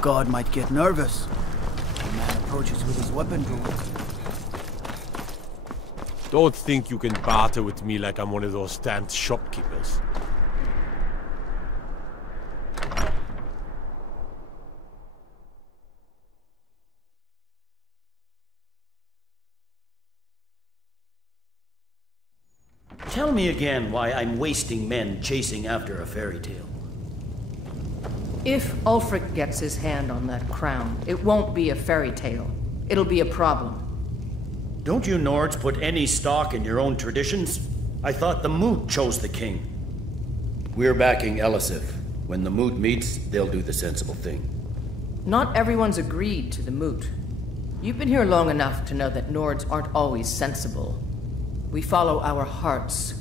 God might get nervous. A man approaches with his weapon drawn. Don't think you can barter with me like I'm one of those stamped shopkeepers. Tell me again why I'm wasting men chasing after a fairy tale. If Ulfric gets his hand on that crown, it won't be a fairy tale. It'll be a problem. Don't you Nords put any stock in your own traditions? I thought the Moot chose the king. We're backing Elisif. When the Moot meets, they'll do the sensible thing. Not everyone's agreed to the Moot. You've been here long enough to know that Nords aren't always sensible. We follow our hearts.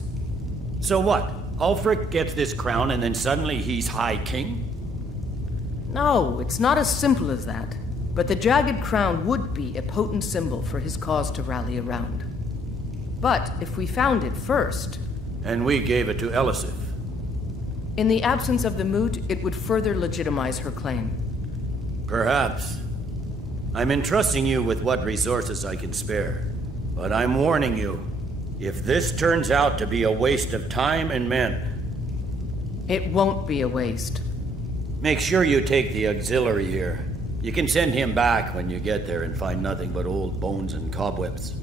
So what? Ulfric gets this crown and then suddenly he's High King? No, it's not as simple as that. But the jagged crown would be a potent symbol for his cause to rally around. But if we found it first... And we gave it to Elisif. In the absence of the Moot, it would further legitimize her claim. Perhaps. I'm entrusting you with what resources I can spare. But I'm warning you, if this turns out to be a waste of time and men... It won't be a waste. Make sure you take the auxiliary here. You can send him back when you get there and find nothing but old bones and cobwebs.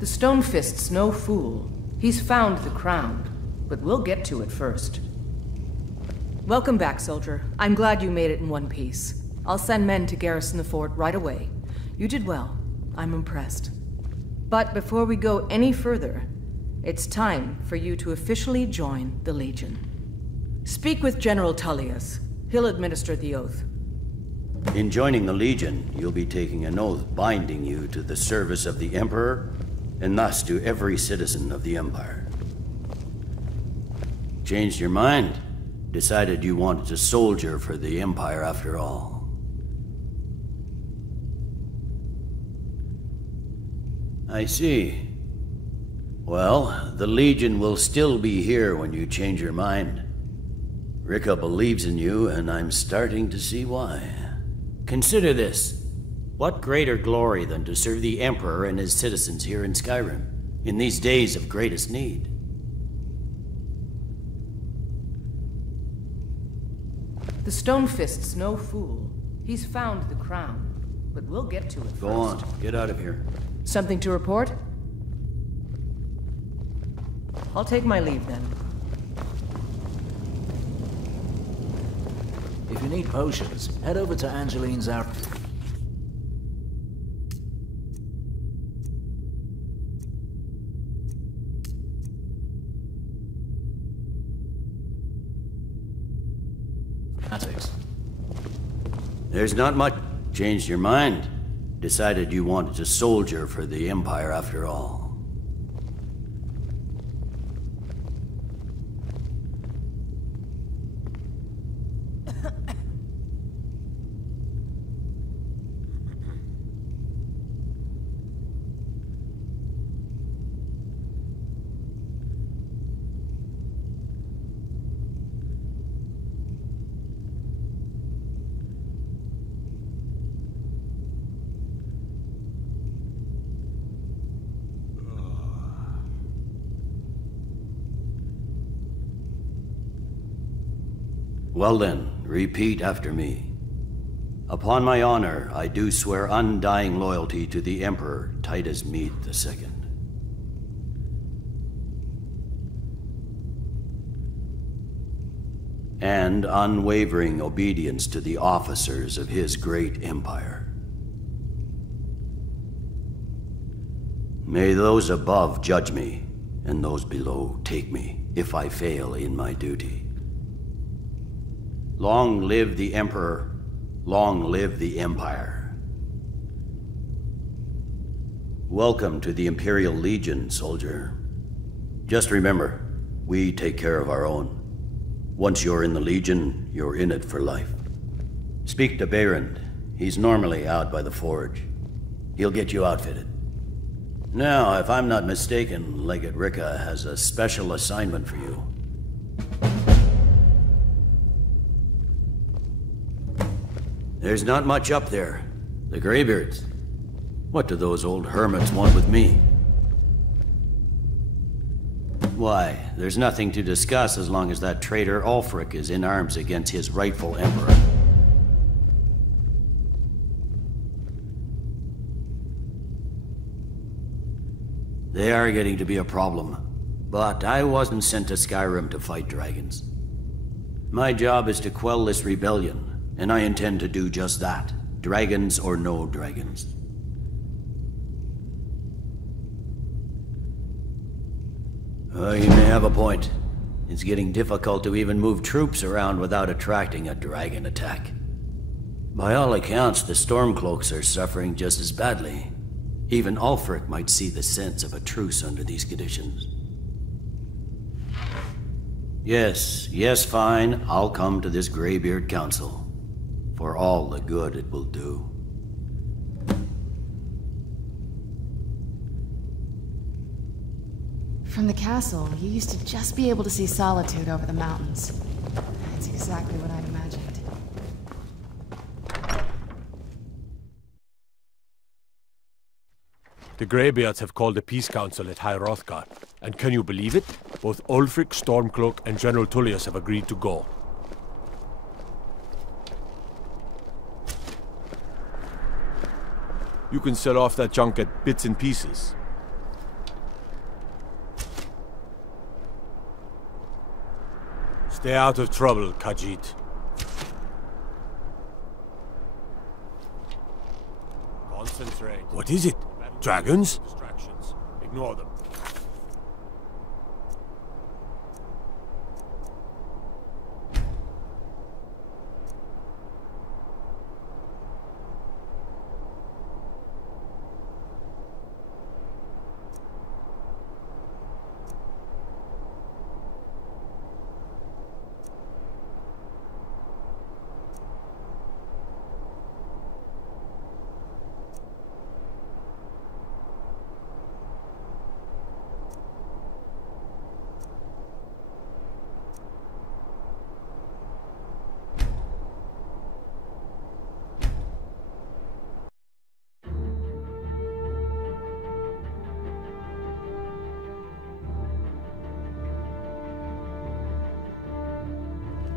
The Stonefist's no fool. He's found the crown, but we'll get to it first. Welcome back, soldier. I'm glad you made it in one piece. I'll send men to garrison the fort right away. You did well. I'm impressed. But before we go any further, it's time for you to officially join the Legion. Speak with General Tullius. He'll administer the oath. In joining the Legion, you'll be taking an oath binding you to the service of the Emperor, and thus to every citizen of the Empire. Changed your mind? Decided you wanted to soldier for the Empire after all? I see. Well, the Legion will still be here when you change your mind. Rika believes in you, and I'm starting to see why. Consider this. What greater glory than to serve the Emperor and his citizens here in Skyrim, in these days of greatest need? The Stonefist's no fool. He's found the crown, but we'll get to it first. Go on, get out of here. Something to report? I'll take my leave then. If you need potions, head over to Angeline's out. There's not much. Changed your mind? Decided you wanted to soldier for the Empire after all? Well then, repeat after me. Upon my honor, I do swear undying loyalty to the Emperor Titus Mead II. And unwavering obedience to the officers of his great empire. May those above judge me, and those below take me, if I fail in my duty. Long live the Emperor, long live the Empire. Welcome to the Imperial Legion, soldier. Just remember, we take care of our own. Once you're in the Legion, you're in it for life. Speak to Behrend. He's normally out by the forge. He'll get you outfitted. Now, if I'm not mistaken, Legate Rika has a special assignment for you. There's not much up there. The Greybeards. What do those old hermits want with me? Why, there's nothing to discuss as long as that traitor Ulfric is in arms against his rightful emperor. They are getting to be a problem, but I wasn't sent to Skyrim to fight dragons. My job is to quell this rebellion, and I intend to do just that, dragons or no dragons. You may have a point. It's getting difficult to even move troops around without attracting a dragon attack. By all accounts, the Stormcloaks are suffering just as badly. Even Ulfric might see the sense of a truce under these conditions. Yes, fine. I'll come to this Greybeard Council. For all the good it will do. From the castle, you used to just be able to see Solitude over the mountains. It's exactly what I'd imagined. The Greybeards have called a peace council at High Hrothgar, and can you believe it? Both Ulfric, Stormcloak, and General Tullius have agreed to go. You can sell off that junk at bits and pieces. Stay out of trouble, Khajiit. Concentrate. What is it? Dragons? Distractions. Ignore them.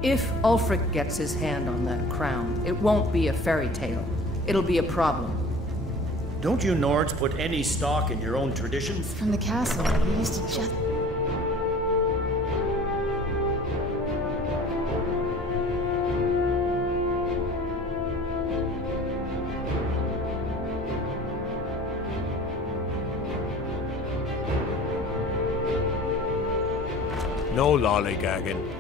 If Ulfric gets his hand on that crown, it won't be a fairy tale. It'll be a problem. Don't you Nords put any stock in your own traditions? From the castle, you used to just... No lollygagging.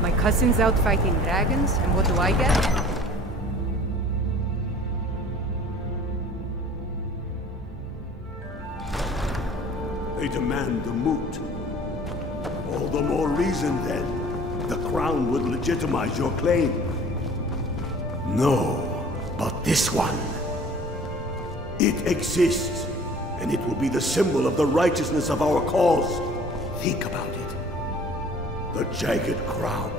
My cousin's out fighting dragons, and what do I get? They demand the moot. All the more reason, then. The crown would legitimize your claim. No, but this one. It exists, and it will be the symbol of the righteousness of our cause. Think about it. The jagged crown.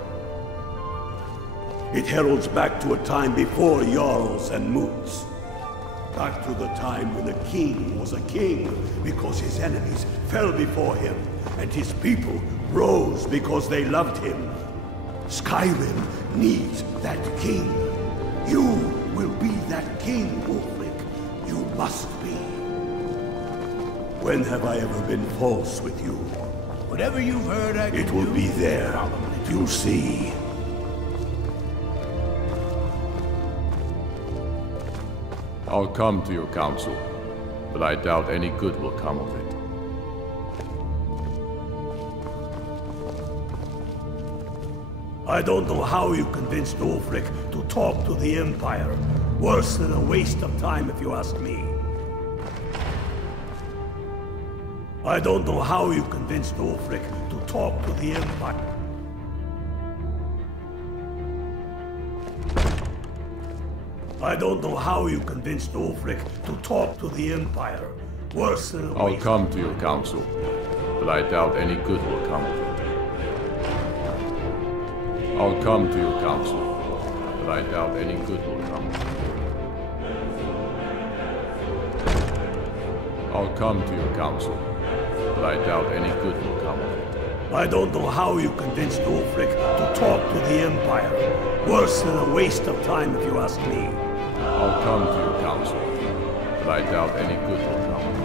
It heralds back to a time before Jarls and Moots. Back to the time when the king was a king because his enemies fell before him, and his people rose because they loved him. Skyrim needs that king. You will be that king, Ulfric. You must be. When have I ever been false with you? Whatever you've heard, I can It will do. be there. You'll see. I'll come to your council, but I doubt any good will come of it. I don't know how you convinced Ulfric to talk to the Empire. Worse than a waste of time, if you ask me. I don't know how you convinced Ulfric to talk to the Empire. I don't know how you convinced Ulfric to talk to the Empire. Worse than a I'll waste. come to your council, but I doubt any good will come of it. I'll come to your council, but I doubt any good will come of it. I'll come to your council, but I doubt any good will come of it. I don't know how you convinced Ulfric to talk to the Empire. Worse than a waste of time, if you ask me. I'll come to your council, but I doubt any good will come of it.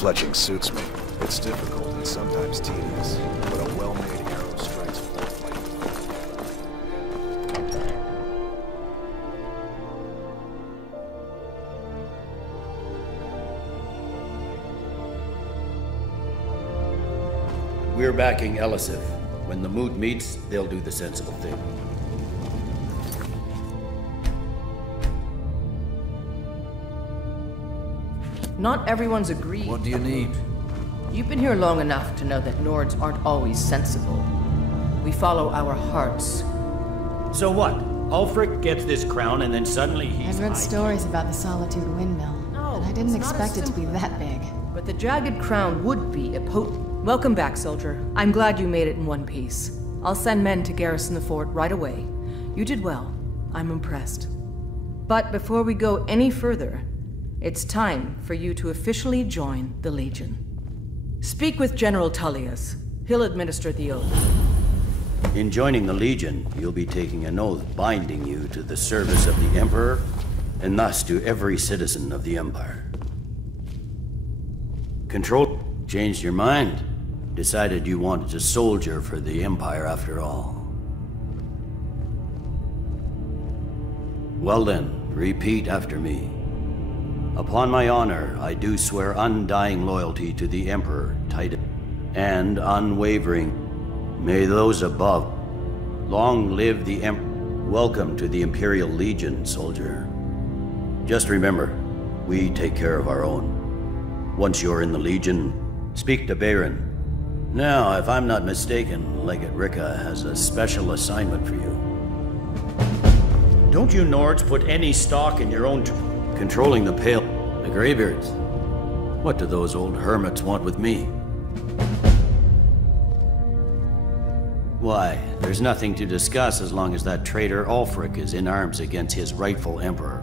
Fletching suits me. It's difficult and sometimes tedious, but a well-made arrow strikes forth. We're backing Elisif. When the mood meets, they'll do the sensible thing. Not everyone's agreed. What do you need? You've been here long enough to know that Nords aren't always sensible. We follow our hearts. So what? Ulfric gets this crown and then suddenly he's I've read my stories about the Solitude Windmill, and I didn't it's not expect as it to be simple. that big. But the jagged crown would be a Welcome back, soldier. I'm glad you made it in one piece. I'll send men to garrison the fort right away. You did well. I'm impressed. But before we go any further, it's time for you to officially join the Legion. Speak with General Tullius. He'll administer the oath. In joining the Legion, you'll be taking an oath binding you to the service of the Emperor, and thus to every citizen of the Empire. Control changed your mind? Decided you wanted to soldier for the Empire after all. Well then, repeat after me. Upon my honor, I do swear undying loyalty to the Emperor, Titus, and unwavering. May those above long live the Emperor. Welcome to the Imperial Legion, soldier. Just remember, we take care of our own. Once you're in the Legion, speak to Baron. Now, if I'm not mistaken, Legate Ricka has a special assignment for you. Don't you Nords put any stock in your own... Controlling the Pale... the Greybeards. What do those old hermits want with me? Why, there's nothing to discuss as long as that traitor Ulfric is in arms against his rightful emperor.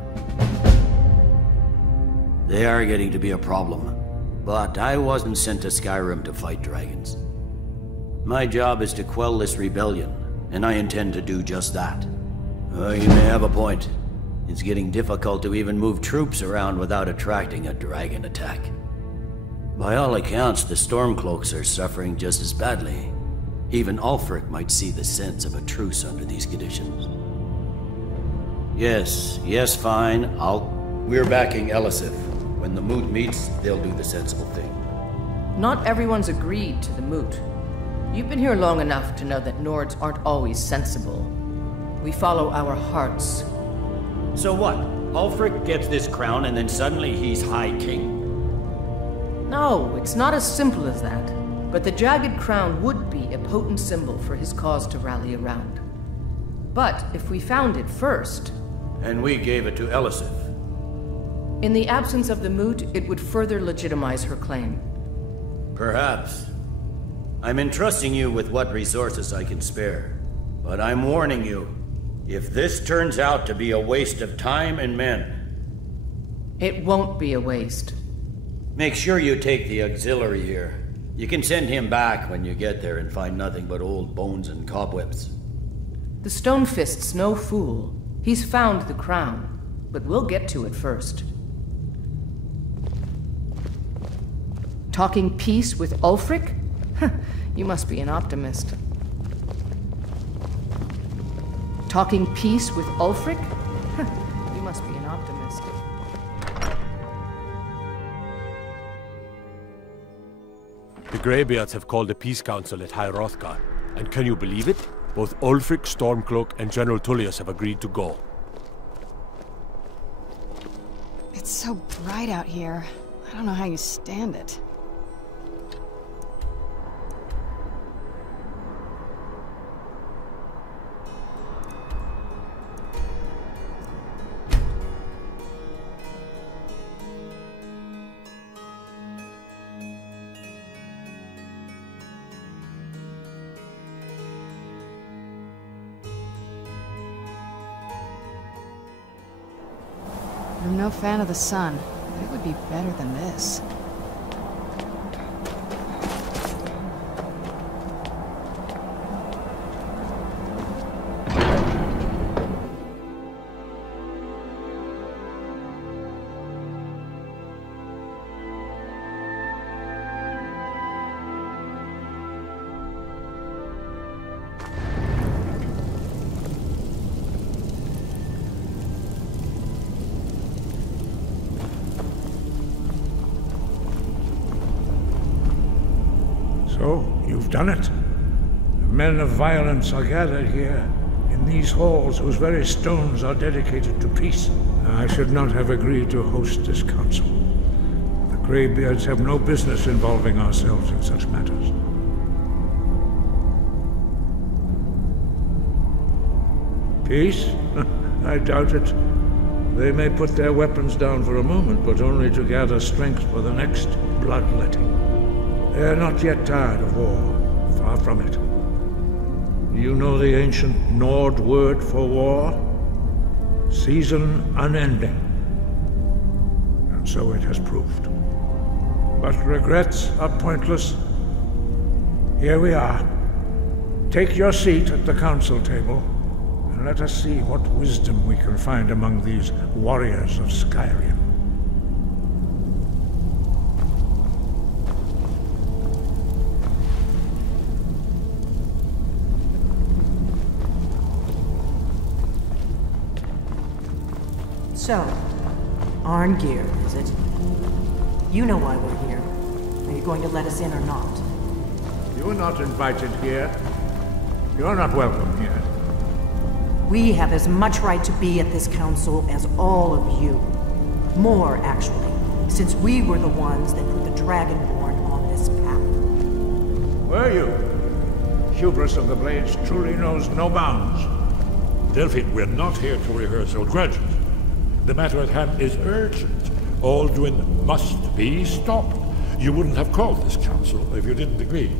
They are getting to be a problem, but I wasn't sent to Skyrim to fight dragons. My job is to quell this rebellion, and I intend to do just that. You may have a point. It's getting difficult to even move troops around without attracting a dragon attack. By all accounts, the Stormcloaks are suffering just as badly. Even Ulfric might see the sense of a truce under these conditions. Yes, fine. We're backing Elisif. When the moot meets, they'll do the sensible thing. Not everyone's agreed to the moot. You've been here long enough to know that Nords aren't always sensible. We follow our hearts. So what? Ulfric gets this crown and then suddenly he's High King? No, it's not as simple as that. But the jagged crown would be a potent symbol for his cause to rally around. But if we found it first... And we gave it to Elisif. In the absence of the moot, it would further legitimize her claim. Perhaps. I'm entrusting you with what resources I can spare. But I'm warning you, if this turns out to be a waste of time and men... It won't be a waste. Make sure you take the auxiliary here. You can send him back when you get there and find nothing but old bones and cobwebs. The Stonefist's no fool. He's found the crown, but we'll get to it first. Talking peace with Ulfric? You must be an optimist. Talking peace with Ulfric? You must be an optimist. The Greybeards have called a peace council at High Hrothgar, and can you believe it? Both Ulfric, Stormcloak, and General Tullius have agreed to go. It's so bright out here. I don't know how you stand it. I'm no fan of the sun, but it would be better than this. So, you've done it. The men of violence are gathered here, in these halls whose very stones are dedicated to peace. I should not have agreed to host this council. The Greybeards have no business involving ourselves in such matters. Peace? I doubt it. They may put their weapons down for a moment, but only to gather strength for the next bloodletting. They are not yet tired of war, far from it. You know the ancient Nord word for war? Season unending. And so it has proved. But regrets are pointless. Here we are. Take your seat at the council table, and let us see what wisdom we can find among these warriors of Skyrim. So, Arngeir, is it? You know why we're here. Are you going to let us in or not? You are not invited here. You are not welcome here. We have as much right to be at this council as all of you. More, actually, since we were the ones that put the Dragonborn on this path. Were you? Hubris of the Blades truly knows no bounds. Delphine, we're not here to rehearse old grudges. The matter at hand is urgent. Alduin must be stopped. You wouldn't have called this council if you didn't agree.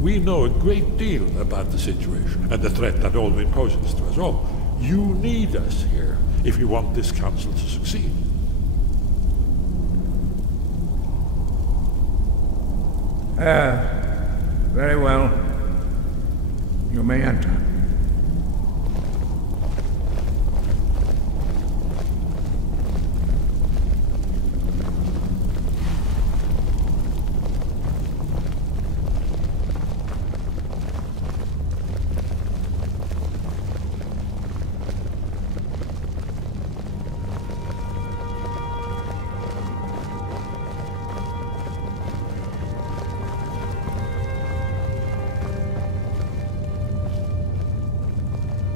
We know a great deal about the situation and the threat that Alvin poses to us all. You need us here if you want this council to succeed. Very well. You may enter.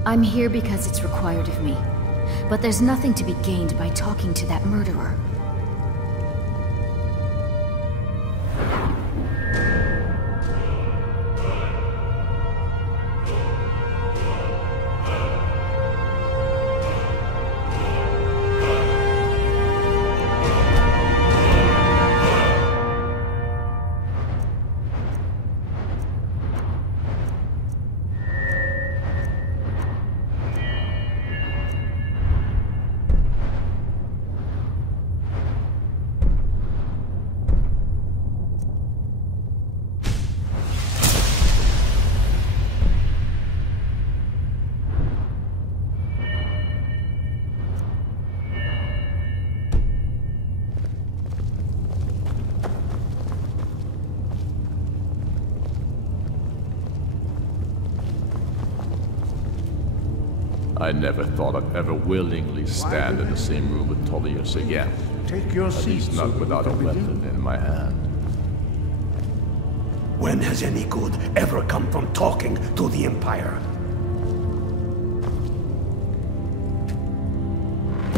I'm here because it's required of me. But there's nothing to be gained by talking to that murderer. I never thought I'd ever willingly stand in the same room with Tullius again. Take your At least not without a weapon in my hand. When has any good ever come from talking to the Empire?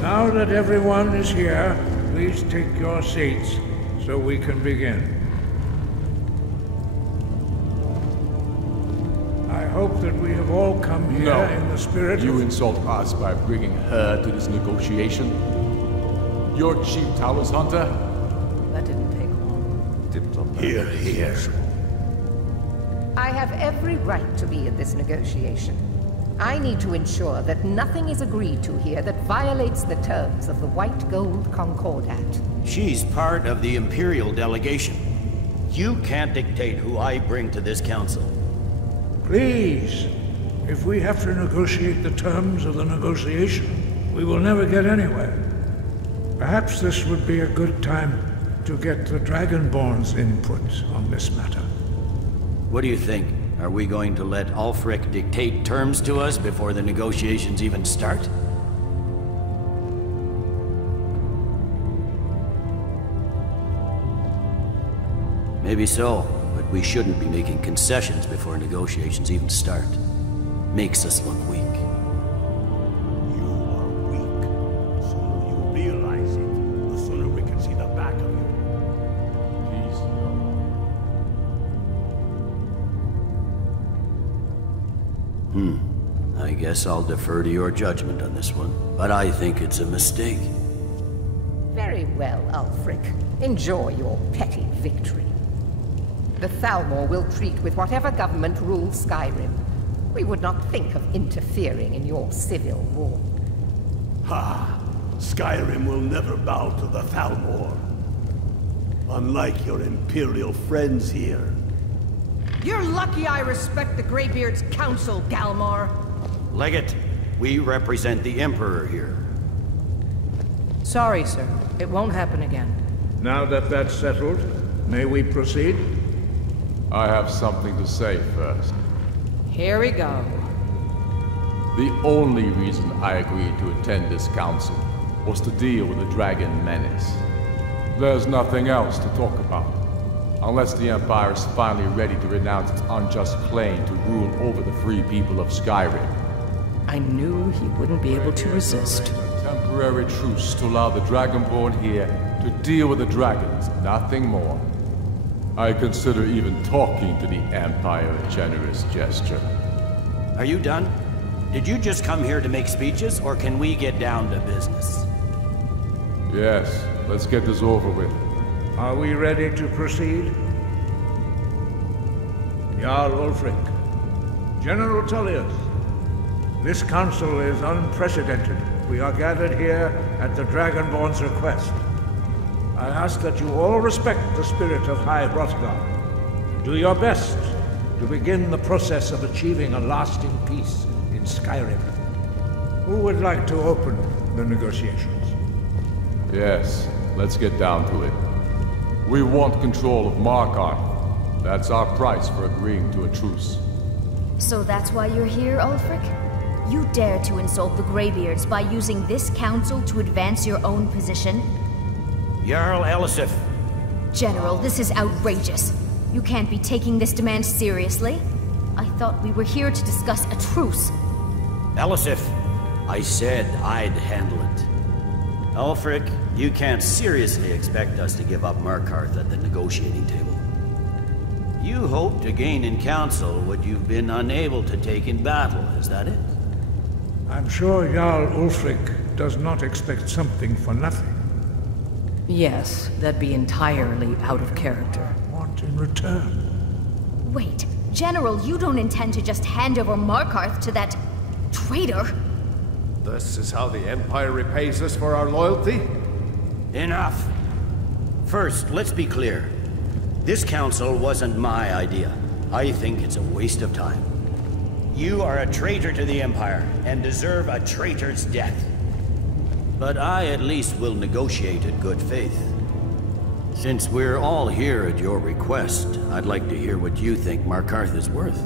Now that everyone is here, please take your seats so we can begin. I hope that we have all come here in the spirit You of... insult us by bringing her to this negotiation? You're Chief Talos Hunter? That didn't take long. Here, here. I have every right to be in this negotiation. I need to ensure that nothing is agreed to here that violates the terms of the White Gold Concordat. She's part of the Imperial delegation. You can't dictate who I bring to this council. Please, if we have to negotiate the terms of the negotiation, we will never get anywhere. Perhaps this would be a good time to get the Dragonborn's input on this matter. What do you think? Are we going to let Ulfric dictate terms to us before the negotiations even start? Maybe so, but we shouldn't be making concessions before negotiations even start. Makes us look weak. You are weak. The sooner you realize it, the sooner we can see the back of you. Please. I guess I'll defer to your judgment on this one, but I think it's a mistake. Very well, Ulfric. Enjoy your petty victory. The Thalmor will treat with whatever government rules Skyrim. We would not think of interfering in your civil war. Ha! Skyrim will never bow to the Thalmor. Unlike your Imperial friends here. You're lucky I respect the Greybeard's counsel, Galmar. Legate, we represent the Emperor here. Sorry, sir. It won't happen again. Now that that's settled, may we proceed? I have something to say first. Here we go. The only reason I agreed to attend this council was to deal with the Dragon Menace. There's nothing else to talk about. Unless the Empire is finally ready to renounce its unjust claim to rule over the free people of Skyrim. I knew he wouldn't be able to resist. A temporary truce to allow the Dragonborn here to deal with the dragons, nothing more. I consider even talking to the Empire a generous gesture. Are you done? Did you just come here to make speeches, or can we get down to business? Yes, let's get this over with. Are we ready to proceed? Jarl Ulfric, General Tullius, this council is unprecedented. We are gathered here at the Dragonborn's request. I ask that you all respect the spirit of High Hrothgar. Do your best to begin the process of achieving a lasting peace in Skyrim. Who would like to open the negotiations? Yes, let's get down to it. We want control of Markarth. That's our price for agreeing to a truce. So that's why you're here, Ulfric? You dare to insult the Greybeards by using this council to advance your own position? Jarl Elisif. General, this is outrageous. You can't be taking this demand seriously. I thought we were here to discuss a truce. Elisif, I said I'd handle it. Ulfric, you can't seriously expect us to give up Markarth at the negotiating table. You hope to gain in council what you've been unable to take in battle, is that it? I'm sure Jarl Ulfric does not expect something for nothing. Yes, that'd be entirely out of character. What in return? Wait, General, you don't intend to just hand over Markarth to that traitor? This is how the Empire repays us for our loyalty? Enough! First, let's be clear. This council wasn't my idea. I think it's a waste of time. You are a traitor to the Empire, and deserve a traitor's death. But I at least will negotiate in good faith. Since we're all here at your request, I'd like to hear what you think Markarth is worth.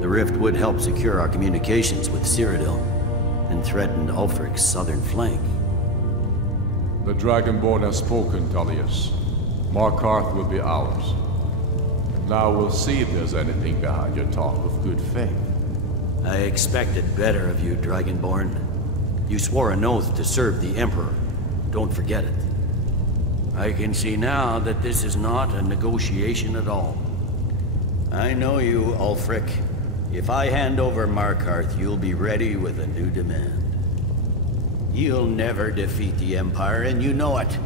The rift would help secure our communications with Cyrodiil, and threatened Ulfric's southern flank. The Dragonborn has spoken, Tullius. Markarth will be ours. Now we'll see if there's anything behind your talk of good faith. I expected better of you, Dragonborn. You swore an oath to serve the Emperor. Don't forget it. I can see now that this is not a negotiation at all. I know you, Ulfric. If I hand over Markarth, you'll be ready with a new demand. You'll never defeat the Empire, and you know it.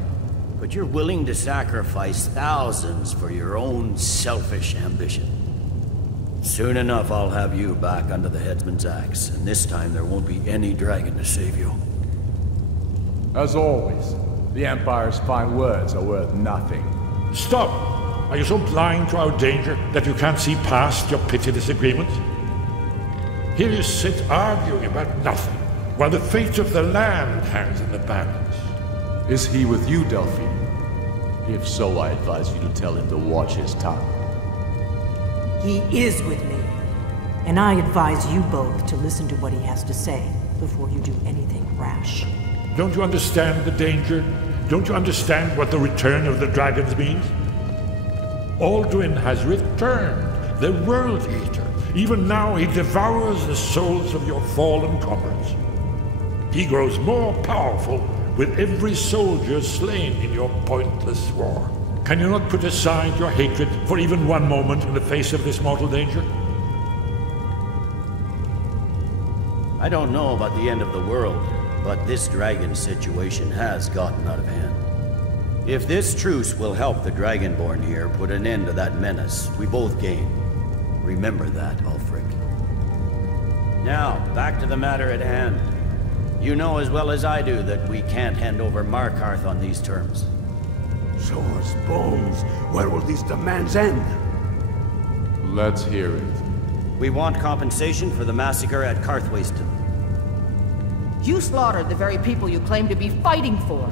But you're willing to sacrifice thousands for your own selfish ambition. Soon enough, I'll have you back under the headsman's axe, and this time there won't be any dragon to save you. As always, the Empire's fine words are worth nothing. Stop! Are you so blind to our danger that you can't see past your petty disagreements? Here you sit arguing about nothing, while the fate of the land hangs in the balance. Is he with you, Delphine? If so, I advise you to tell him to watch his tongue. He is with me. And I advise you both to listen to what he has to say before you do anything rash. Don't you understand the danger? Don't you understand what the return of the dragons means? Alduin has returned, the World Eater. Even now he devours the souls of your fallen comrades. He grows more powerful with every soldier slain in your pointless war. Can you not put aside your hatred for even one moment in the face of this mortal danger? I don't know about the end of the world, but this dragon situation has gotten out of hand. If this truce will help the Dragonborn here put an end to that menace, we both gain. Remember that, Ulfric. Now, back to the matter at hand. You know as well as I do that we can't hand over Markarth on these terms. Swords, bones, where will these demands end? Let's hear it. We want compensation for the massacre at Karthwasten. You slaughtered the very people you claim to be fighting for.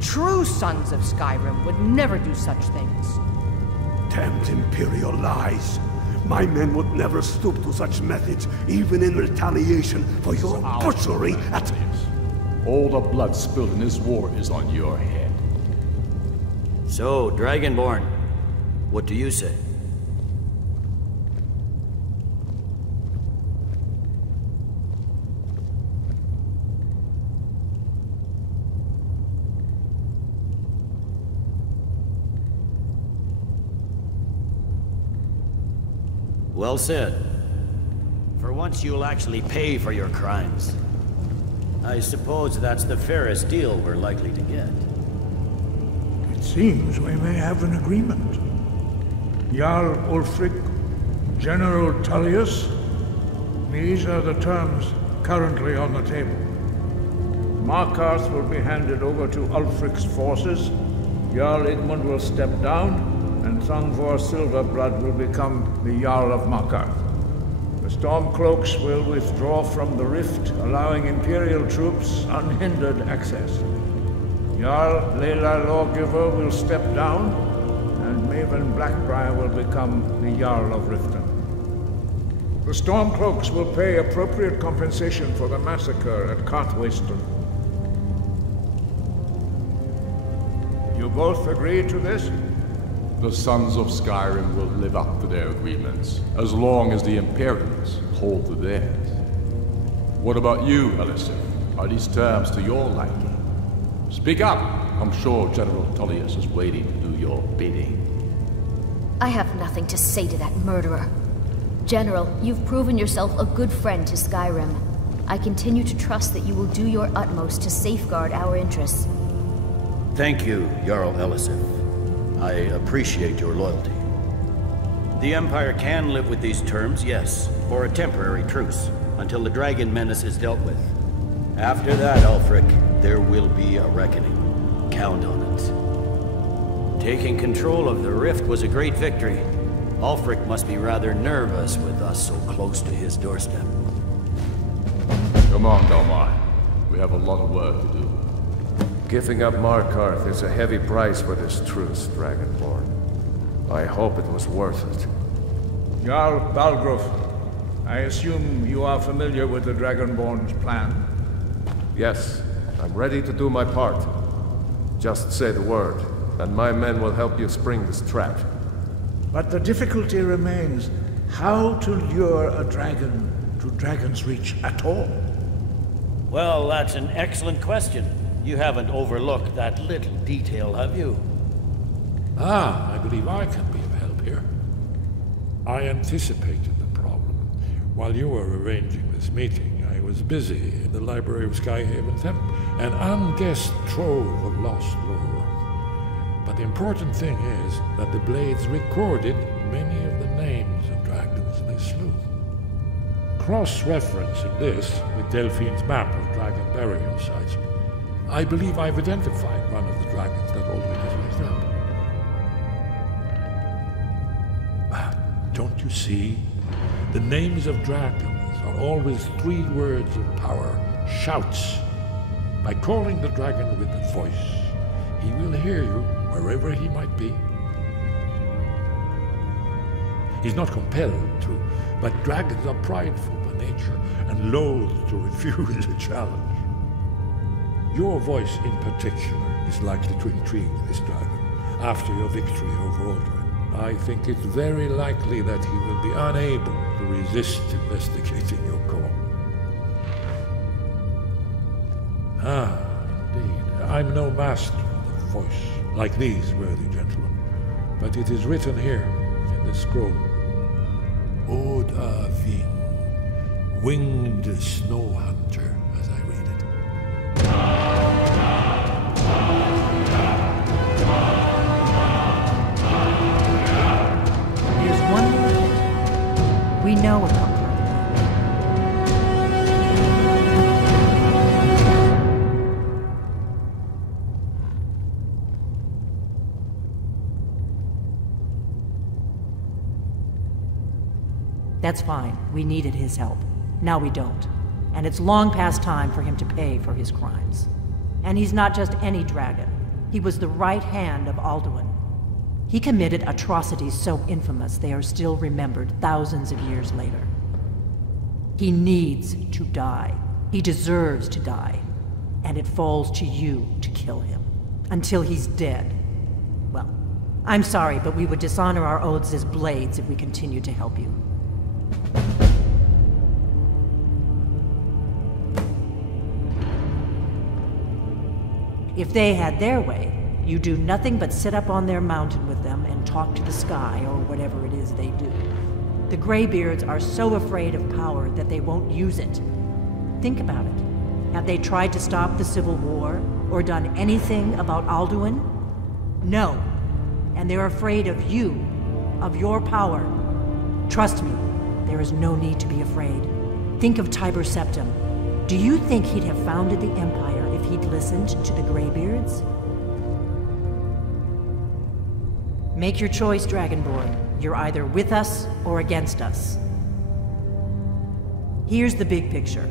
True sons of Skyrim would never do such things. Damned Imperial lies. My men would never stoop to such methods, even in retaliation for your butchery at... All the blood spilled in this war is on your head. So, Dragonborn, what do you say? Well said. For once you'll actually pay for your crimes. I suppose that's the fairest deal we're likely to get. It seems we may have an agreement. Jarl Ulfric, General Tullius, these are the terms currently on the table. Markarth will be handed over to Ulfric's forces, Jarl Igmund will step down, and Thangvor Silverblood will become the Jarl of Markarth. The Stormcloaks will withdraw from the rift, allowing Imperial troops unhindered access. Jarl Leila Lawgiver will step down, and Maven Blackbriar will become the Jarl of Riften. The Stormcloaks will pay appropriate compensation for the massacre at Karthwasten. You both agree to this? The Sons of Skyrim will live up to their agreements, as long as the Imperials hold to theirs. What about you, Elisif? Are these terms to your liking? Speak up! I'm sure General Tullius is waiting to do your bidding. I have nothing to say to that murderer. General, you've proven yourself a good friend to Skyrim. I continue to trust that you will do your utmost to safeguard our interests. Thank you, Jarl Elisif. I appreciate your loyalty. The Empire can live with these terms, yes, for a temporary truce, until the dragon menace is dealt with. After that, Ulfric, there will be a reckoning. Count on it. Taking control of the Rift was a great victory. Ulfric must be rather nervous with us so close to his doorstep. Come on, Dalmar. We have a lot of work to do. Giving up Markarth is a heavy price for this truce, Dragonborn. I hope it was worth it. Jarl Balgruuf, I assume you are familiar with the Dragonborn's plan? Yes, I'm ready to do my part. Just say the word, and my men will help you spring this trap. But the difficulty remains how to lure a dragon to Dragon's Reach at all. Well, that's an excellent question. You haven't overlooked that little detail, have you? I believe I can be of help here. I anticipated the problem. While you were arranging this meeting, I was busy in the library of Skyhaven Temple, an unguessed trove of lost lore. But the important thing is that the blades recorded many of the names of dragons they slew. Cross-referencing this with Delphine's map of dragon burial sites, I believe I've identified one of the dragons that Aldrin has raised up. Don't you see? The names of dragons are always 3 words of power, shouts. By calling the dragon with the voice, he will hear you wherever he might be. He's not compelled to, but dragons are prideful by nature and loath to refuse a challenge. Your voice in particular is likely to intrigue this dragon after your victory over Aldrin. I think it's very likely that he will be unable to resist investigating your call. Indeed. I'm no master of the voice, like these worthy gentlemen, but it is written here in this scroll. Oda Ving, winged snow hunter, as I read it. That's fine. We needed his help. Now we don't. And it's long past time for him to pay for his crimes. And he's not just any dragon. He was the right hand of Alduin. He committed atrocities so infamous they are still remembered thousands of years later. He needs to die. He deserves to die. And it falls to you to kill him. Until he's dead. Well, I'm sorry, but we would dishonor our oaths as blades if we continued to help you. If they had their way, you do nothing but sit up on their mountain with them and talk to the sky, or whatever it is they do. The Greybeards are so afraid of power that they won't use it. Think about it. Have they tried to stop the Civil War, or done anything about Alduin? No. And they're afraid of you, of your power. Trust me, there is no need to be afraid. Think of Tiber Septim. Do you think he'd have founded the Empire if he'd listened to the Greybeards? Make your choice, Dragonborn. You're either with us or against us. Here's the big picture.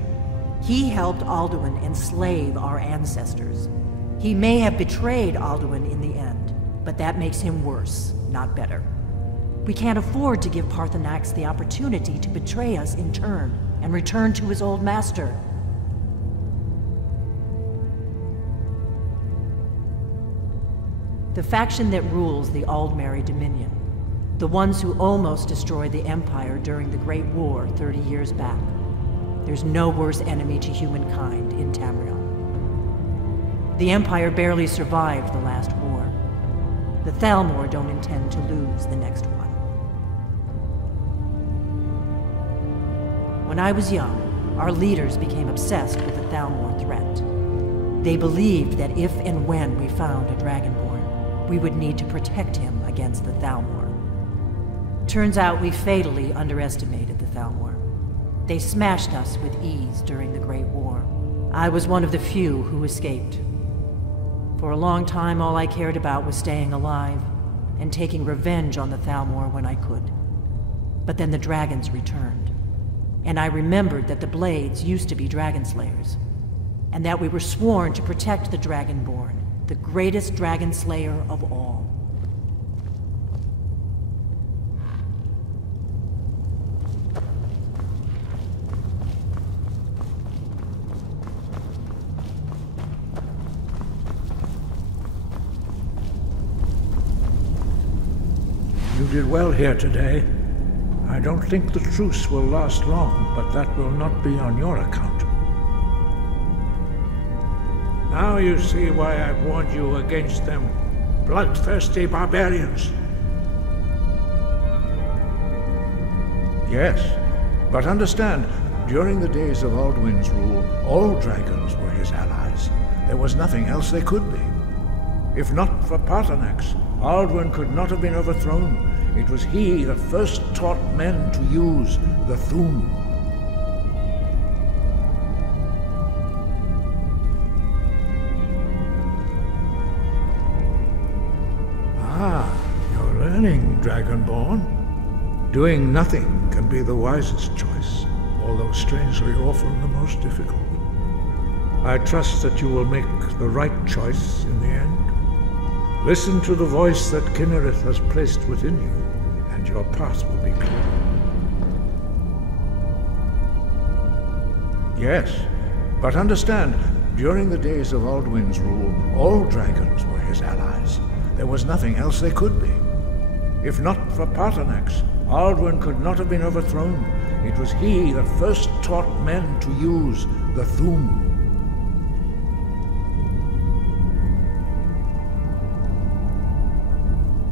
He helped Alduin enslave our ancestors. He may have betrayed Alduin in the end, but that makes him worse, not better. We can't afford to give Paarthurnax the opportunity to betray us in turn and return to his old master. The faction that rules the Aldmeri Dominion, the ones who almost destroyed the Empire during the Great War 30 years back. There's no worse enemy to humankind in Tamriel. The Empire barely survived the last war. The Thalmor don't intend to lose the next one. When I was young, our leaders became obsessed with the Thalmor threat. They believed that if and when we found a Dragonborn, we would need to protect him against the Thalmor. Turns out we fatally underestimated the Thalmor. They smashed us with ease during the Great War. I was one of the few who escaped. For a long time, all I cared about was staying alive and taking revenge on the Thalmor when I could. But then the dragons returned, and I remembered that the Blades used to be dragon slayers, and that we were sworn to protect the Dragonborn, the greatest dragon slayer of all. You did well here today. I don't think the truce will last long, but that will not be on your account. Now you see why I've warned you against them bloodthirsty barbarians. Yes, but understand, during the days of Alduin's rule, all dragons were his allies. There was nothing else they could be. If not for Paarthurnax, Alduin could not have been overthrown. It was he that first taught men to use the Thu'um. You're learning, Dragonborn. Doing nothing can be the wisest choice, although strangely often the most difficult. I trust that you will make the right choice in the end. Listen to the voice that Kynareth has placed within you, and your path will be clear. Yes, but understand, during the days of Alduin's rule, all dragons were his allies. There was nothing else they could be. If not for Paarthurnax, Alduin could not have been overthrown. It was he that first taught men to use the Thu'um.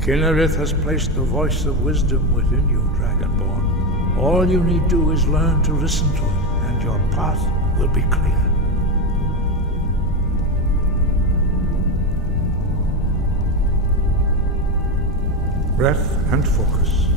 Kynareth has placed the voice of wisdom within you, Dragonborn. All you need do is learn to listen to it, and your path will be clear. Breath and focus.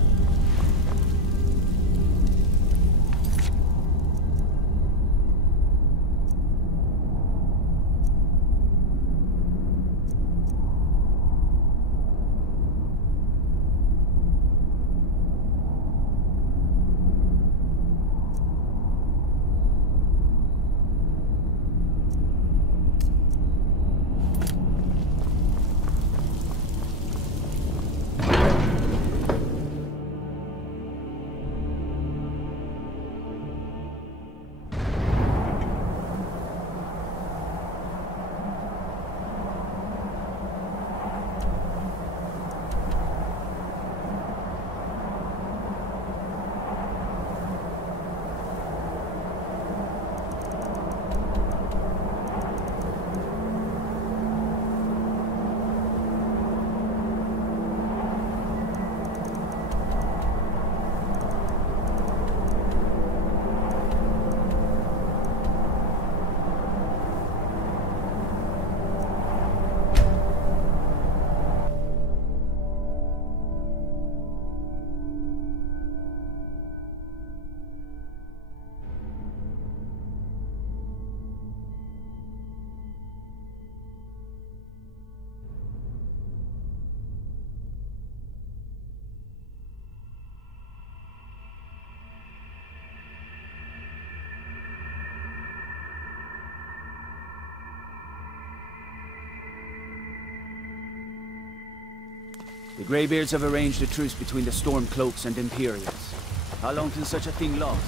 The Greybeards have arranged a truce between the Stormcloaks and Imperials. How long can such a thing last?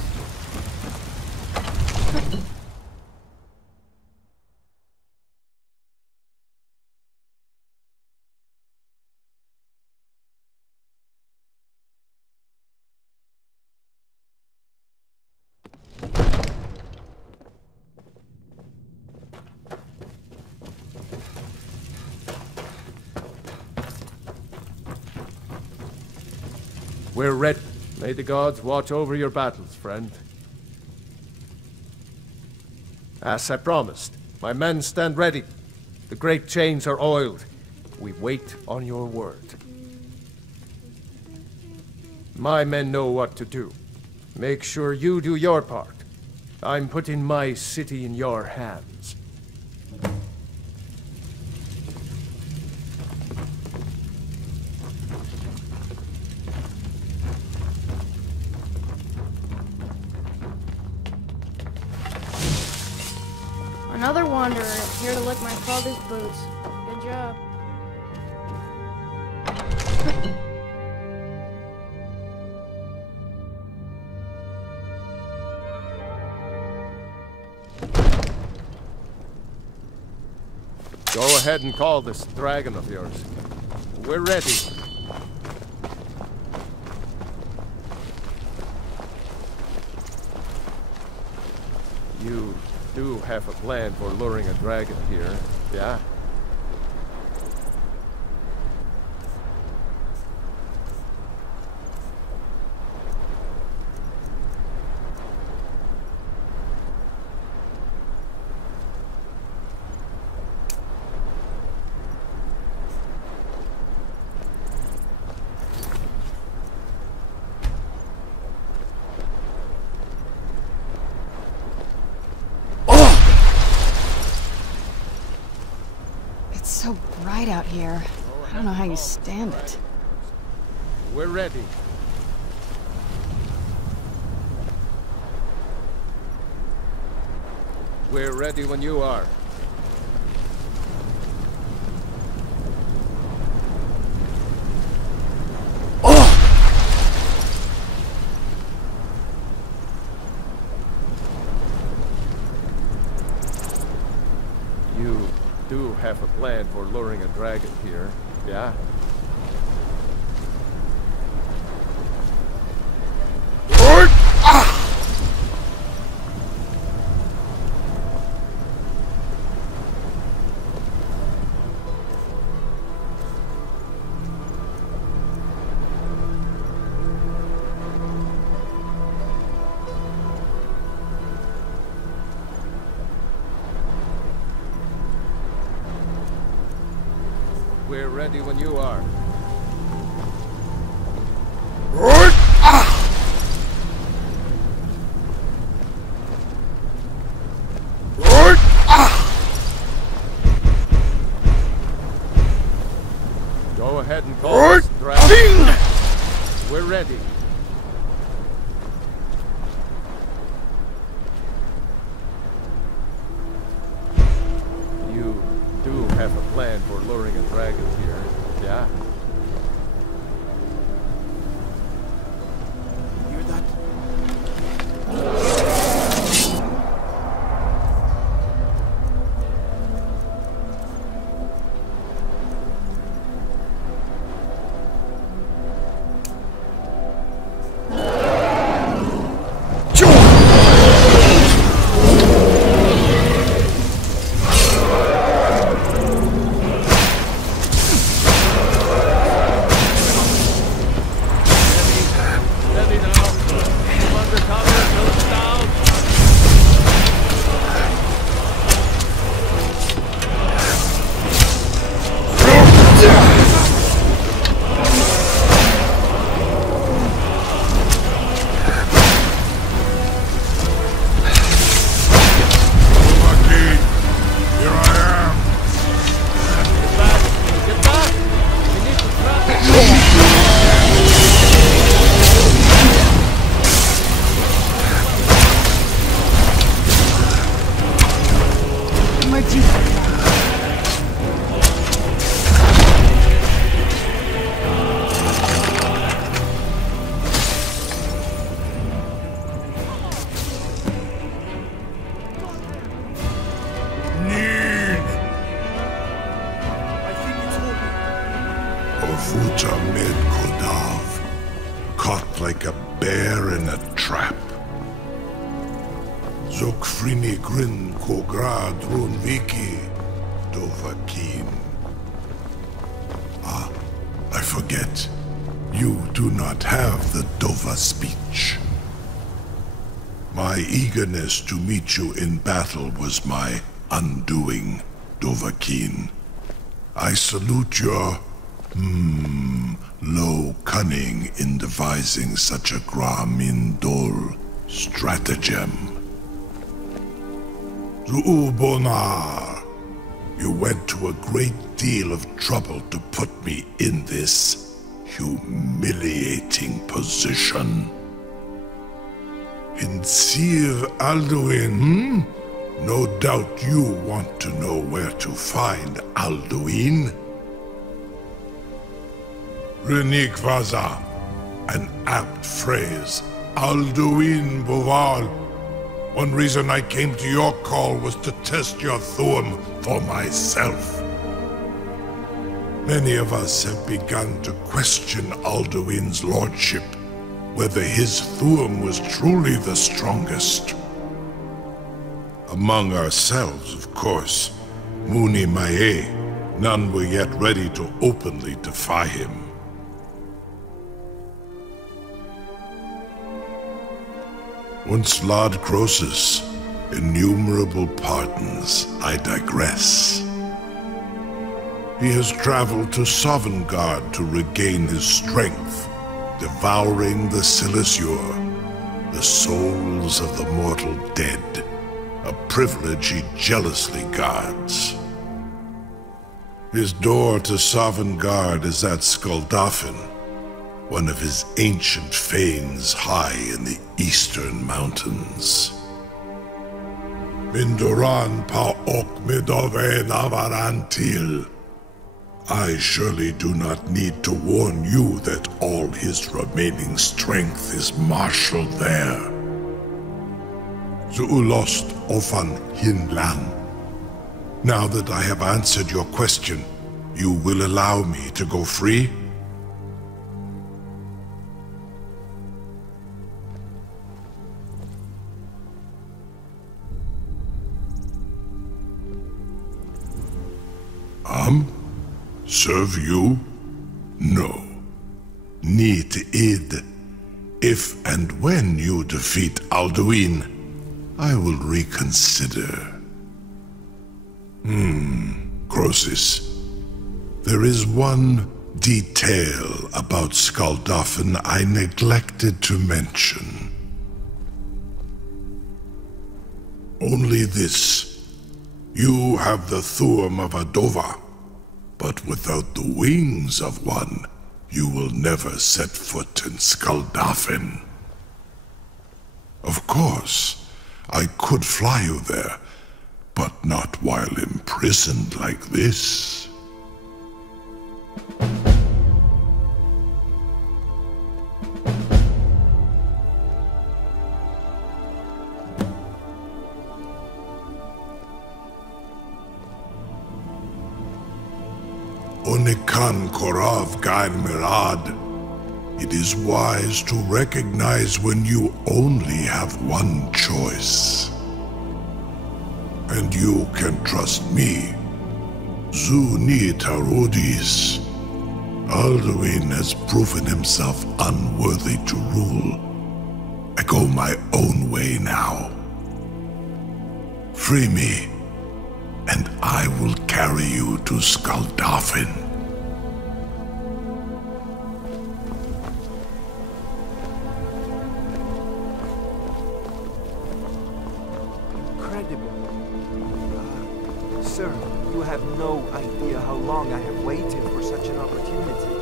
We're ready. May the gods watch over your battles, friend. As I promised, my men stand ready. The great chains are oiled. We wait on your word. My men know what to do. Make sure you do your part. I'm putting my city in your hands. Another wanderer, here to lick my father's boots. Good job. Go ahead and call this dragon of yours. We're ready. You do have a plan for luring a dragon here, yeah? It's so bright out here. I don't know how you stand it. We're ready. We're ready when you are. You do have a plan for luring a dragon here, yeah? We're ready when you are. Go ahead and call this dragon. We're ready. You do have a plan for luring a dragon here, yeah? Hear that? Futa Med Kodav, caught like a bear in a trap. Zokfrini Grin Kogra Drunviki Dovakin. Ah, I forget. You do not have the Dova speech. My eagerness to meet you in battle was my undoing, Dovahkiin. I salute your, low cunning in devising such a Gramindol stratagem. Zuubonar, you went to a great deal of trouble to put me in this humiliating position. In Sir Alduin, No doubt you want to know where to find Alduin. Renikvaza, an apt phrase. Alduin Boval. One reason I came to your call was to test your Thuum for myself. Many of us have begun to question Alduin's lordship, whether his Thuum was truly the strongest. Among ourselves, of course, Muni Mae, none were yet ready to openly defy him. Once Lord Croesus, innumerable pardons, I digress. He has traveled to Sovngarde to regain his strength, devouring the Silesure, the souls of the mortal dead, a privilege he jealously guards. His door to Sovngarde is at Skuldafn, one of his ancient fanes high in the eastern mountains. Mindoran Paok Midove Navarantil. I surely do not need to warn you that all his remaining strength is marshaled there. Zuulost Ofan Hinlan. Now that I have answered your question, you will allow me to go free? Serve you? No. Need id. If and when you defeat Alduin, I will reconsider. Croesus. There is one detail about Skuldafn I neglected to mention. Only this. You have the Thuum of Adova. But without the wings of one, you will never set foot in Skuldafn. Of course, I could fly you there, but not while imprisoned like this. Onikan Korav Gain Mirad. It is wise to recognize when you only have one choice. And you can trust me. Zuni Tarudis. Alduin has proven himself unworthy to rule. I go my own way now. Free me, and I will carry you to Skuldafn. Incredible. Sir, you have no idea how long I have waited for such an opportunity.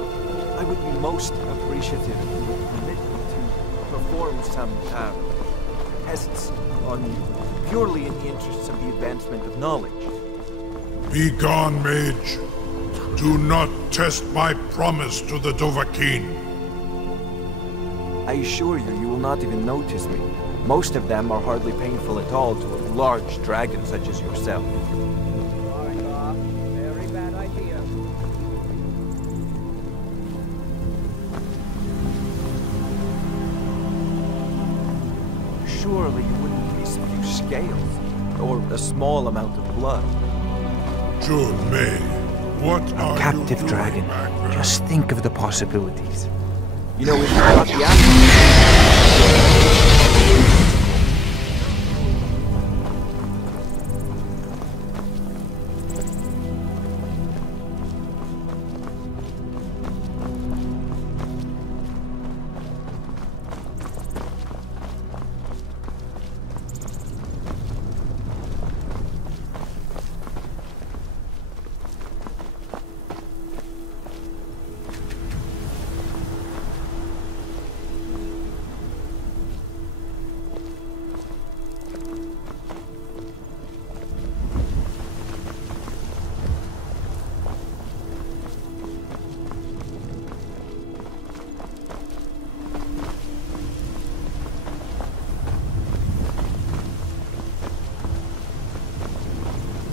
I would be most appreciative if you would permit me to perform some tests on you, purely in the interests of the advancement of knowledge. Be gone, mage. Do not test my promise to the Dovahkiin. I assure you, you will not even notice me. Most of them are hardly painful at all to a large dragon such as yourself. Very bad idea. surely you wouldn't miss a few scales, or a small amount of blood. June May, what are Captive you doing dragon. back there? Just think of the possibilities. You know, if you got the apple...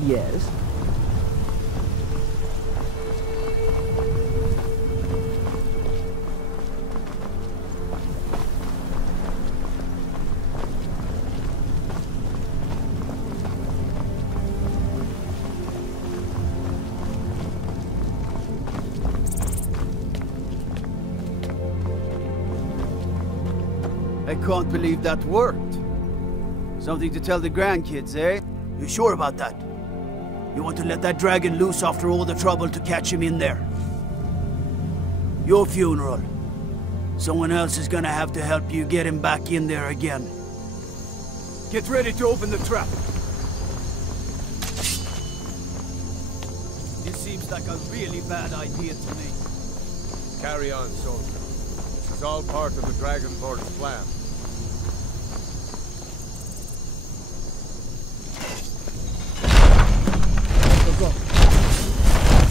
Yes? I can't believe that worked. Something to tell the grandkids, eh? You sure about that? You want to let that dragon loose after all the trouble to catch him in there? Your funeral. Someone else is gonna have to help you get him back in there again. Get ready to open the trap. This seems like a really bad idea to me. Carry on, soldier. This is all part of the Dragonborn's plan.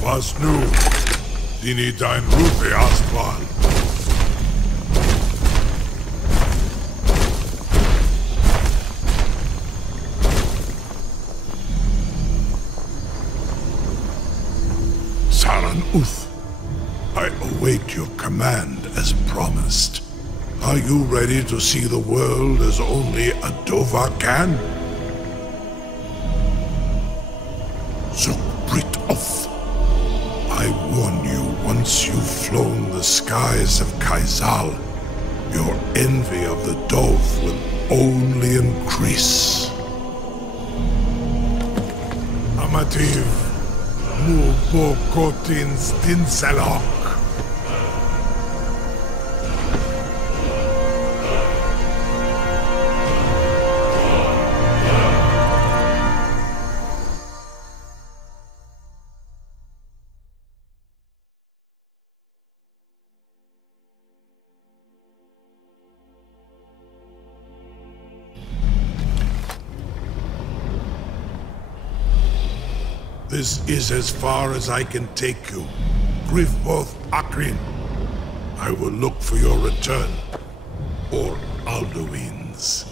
Was nu? Dini dein Rufe Astral. Saran Uth, I await your command as promised. Are you ready to see the world as only a Dova can? Zukbrit Oth. I warn you, once you've flown the skies of Kaizal, your envy of the Dove will only increase. Amativ, mu bokotin stinselok. This is as far as I can take you. Grifboth Akrin. I will look for your return. Or Alduin's.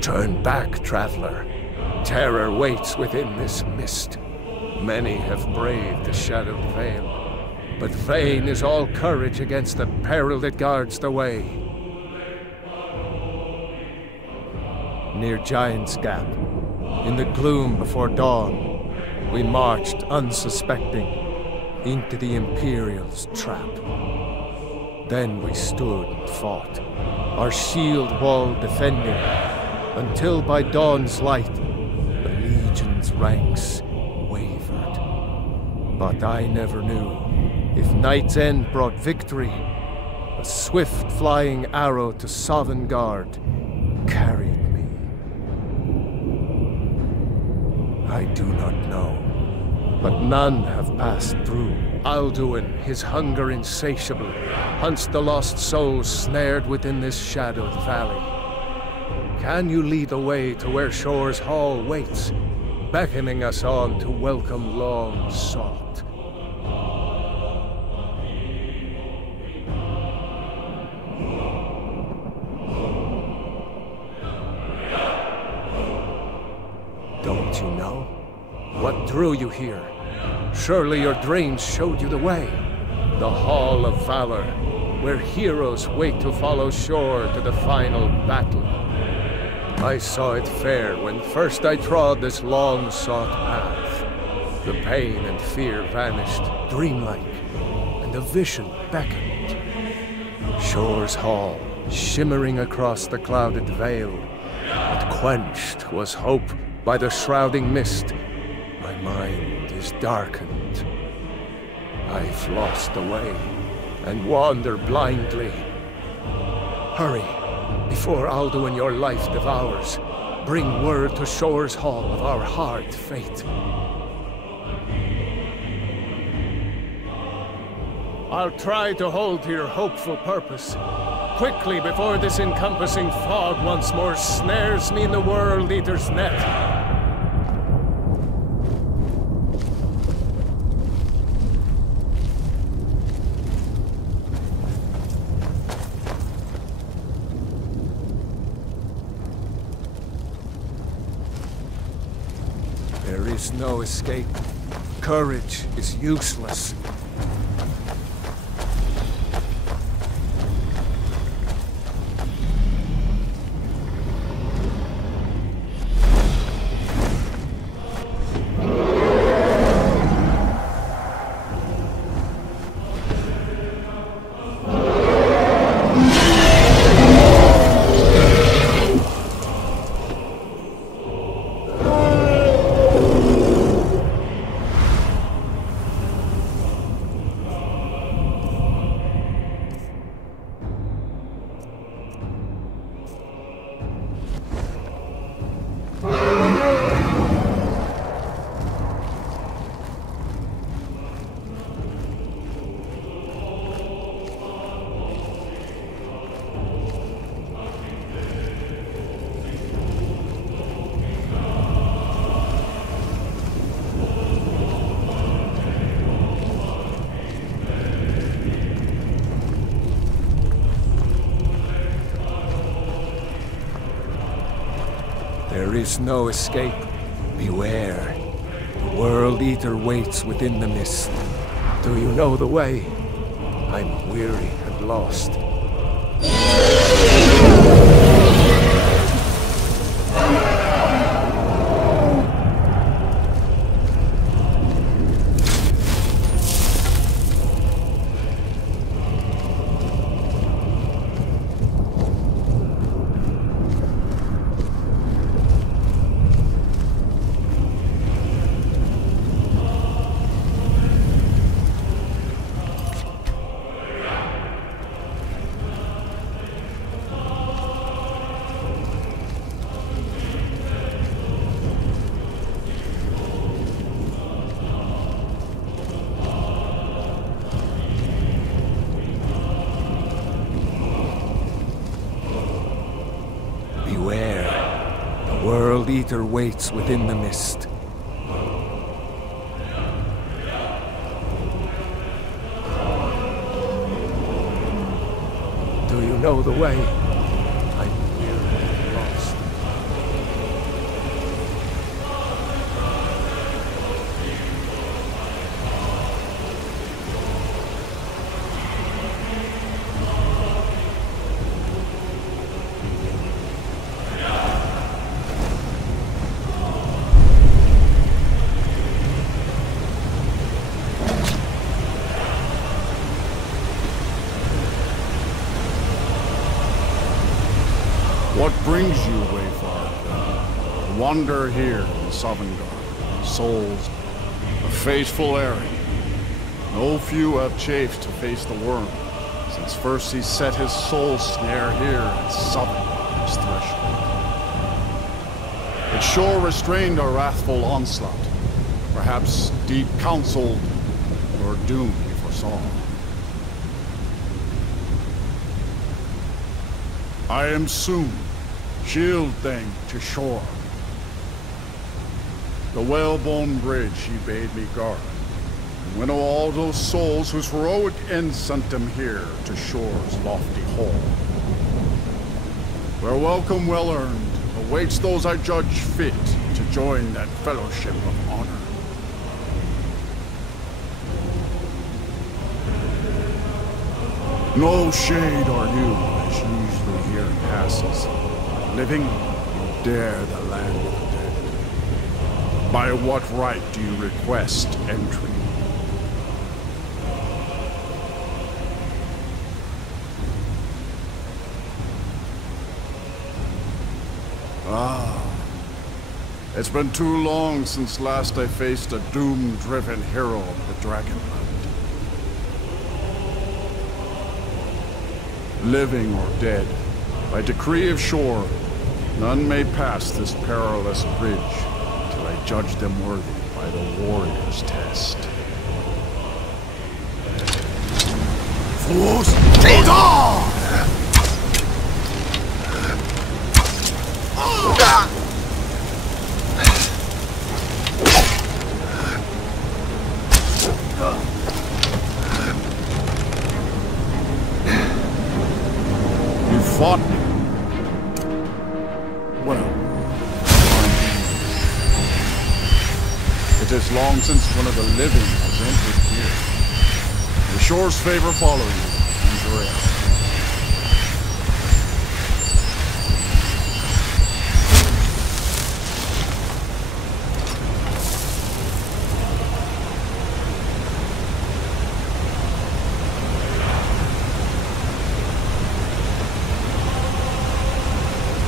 Turn back, traveler. Terror waits within this mist. Many have braved the shadowed veil, but vain is all courage against the peril that guards the way. Near Giant's Gap, in the gloom before dawn, we marched unsuspecting into the Imperial's trap. Then we stood and fought, our shield wall defending, until by dawn's light, the Legion's ranks wavered. But I never knew if night's end brought victory, a swift flying arrow to Sovngarde carried me. I do not know, but none have passed through. Alduin, his hunger insatiable, hunts the lost souls snared within this shadowed valley. Can you lead the way to where Shore's Hall waits, beckoning us on to welcome long sought? Don't you know? What drew you here? Surely your dreams showed you the way. The Hall of Valor, where heroes wait to follow Shore to the final battle. I saw it fair when first I trod this long-sought path. The pain and fear vanished, dreamlike, and a vision beckoned. Shore's Hall, shimmering across the clouded veil, but quenched was hope by the shrouding mist. My mind is darkened. I've lost the way, and wander blindly. Hurry, before Alduin your life devours. Bring word to Shore's Hall of our hard fate. I'll try to hold to your hopeful purpose. Quickly, before this encompassing fog once more snares me in the World Eater's net. There is no escape. Courage is useless. There is no escape. Beware. The World Eater waits within the mist. Do you know the way? I'm weary and lost. Beware. The World Eater waits within the mist. Do you know the way? I'm weary and lost. What brings you, Wayfarer? To wander here in Sovngarde, souls, a faithful errand. No few have chafed to face the worm, since first he set his soul snare here at Sovngarde's threshold. It sure restrained our wrathful onslaught. Perhaps deep counseled your doom he foresaw. I am soon, shield thing to shore. The whalebone bridge he bade me guard, and winnow all those souls whose heroic end sent them here to shore's lofty hall. Where welcome well earned awaits those I judge fit to join that fellowship of honor. No shade are you, as usually here passes. Living, you dare the land of the dead. By what right do you request entry? Ah, it's been too long since last I faced a doom-driven hero of the Dragonland. Living or dead, by decree of shore, none may pass this perilous bridge till I judge them worthy by the warrior's test. Fools, take off! You fought me. Well, it is long since one of the living has entered here. The shore's favor follow you, Andrea.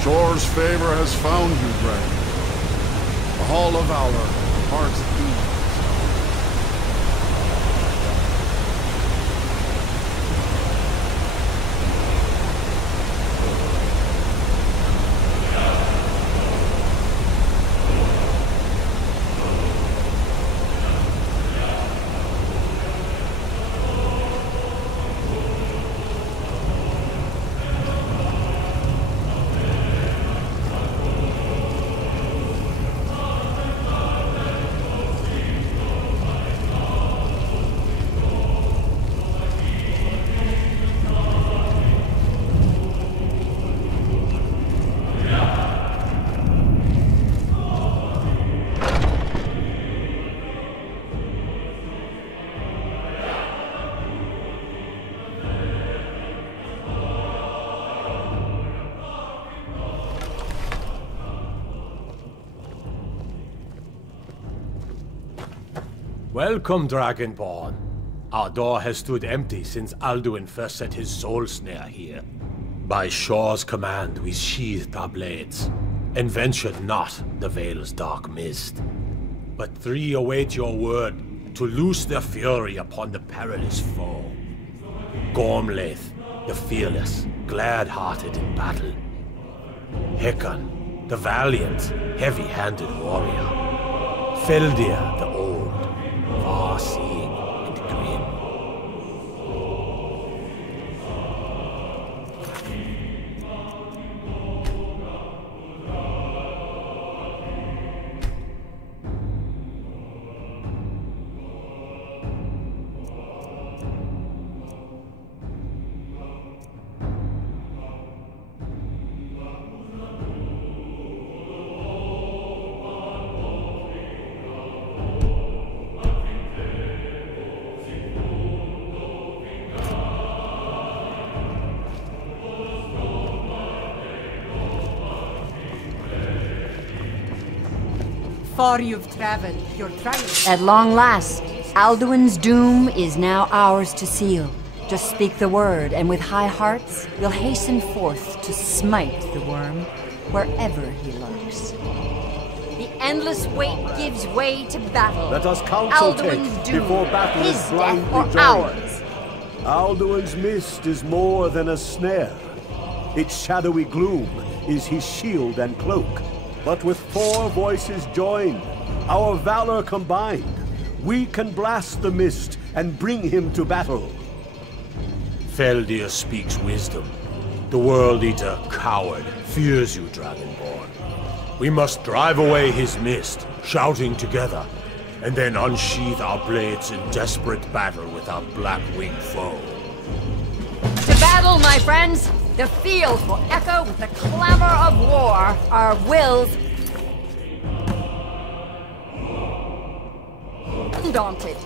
Shore's favor has found you, Dragon. The Hall of Valor, heart's ease. Welcome, Dragonborn. Our door has stood empty since Alduin first set his soul snare here. By Shore's command, we sheathed our blades, and ventured not the Vale's dark mist. But three await your word to loose their fury upon the perilous foe. Gormlaith, the fearless, glad-hearted in battle. Hekon, the valiant, heavy-handed warrior. Feldir, the old, far-seeing and grim. Far you've traveled, your triumph. At long last, Alduin's doom is now ours to seal. Just speak the word, and with high hearts, we'll hasten forth to smite the worm wherever he lurks. The endless wait gives way to battle. Let us counsel Alduin's take doom, before battle his is death blindly or joined. ours. Alduin's mist is more than a snare. Its shadowy gloom is his shield and cloak. But with 4 voices joined, our valor combined, we can blast the mist and bring him to battle. Feldir speaks wisdom. The World Eater, coward, fears you, Dragonborn. We must drive away his mist, shouting together, and then unsheath our blades in desperate battle with our black-winged foe. To battle, my friends! The field will echo with the clamor of war. Our wills undaunted.